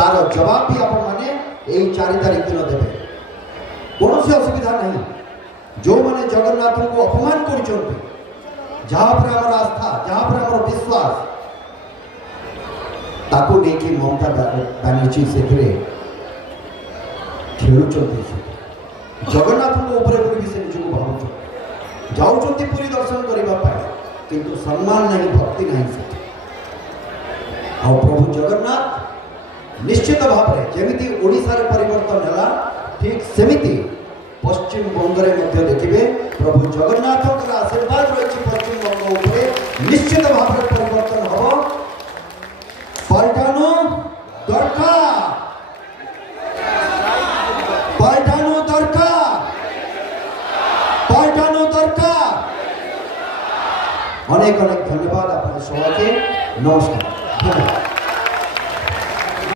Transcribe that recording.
तार जवाब भी आपण माने यही 4 तारिख दिन देवे कौन सी असुविधा नहीं। जो मैंने जगन्नाथ को अपमान कर जहाँ पर आम आस्था जहाँ पर आम विश्वास ताको देखी ममता बनर्जी से खेलुं जगन्नाथ भी से निजक भावुं जाऊँ पूरी दर्शन करने किंतु सम्मान नहीं भक्ति नहीं से प्रभु जगन्नाथ निश्चित भाव में जमी ओडिशा रे परिवर्तन है ठीक सेमिति पश्चिम बंगरे देखिए प्रभु जगन्नाथ आशीर्वाद रही पश्चिम बंग उपरे निश्चित भाव में परिवर्तन हम पलटानो दरकार पलटानो दरकार पलटानो दरकार। अनेक अनेक धन्यवाद अपने सबाई के नमस्कार।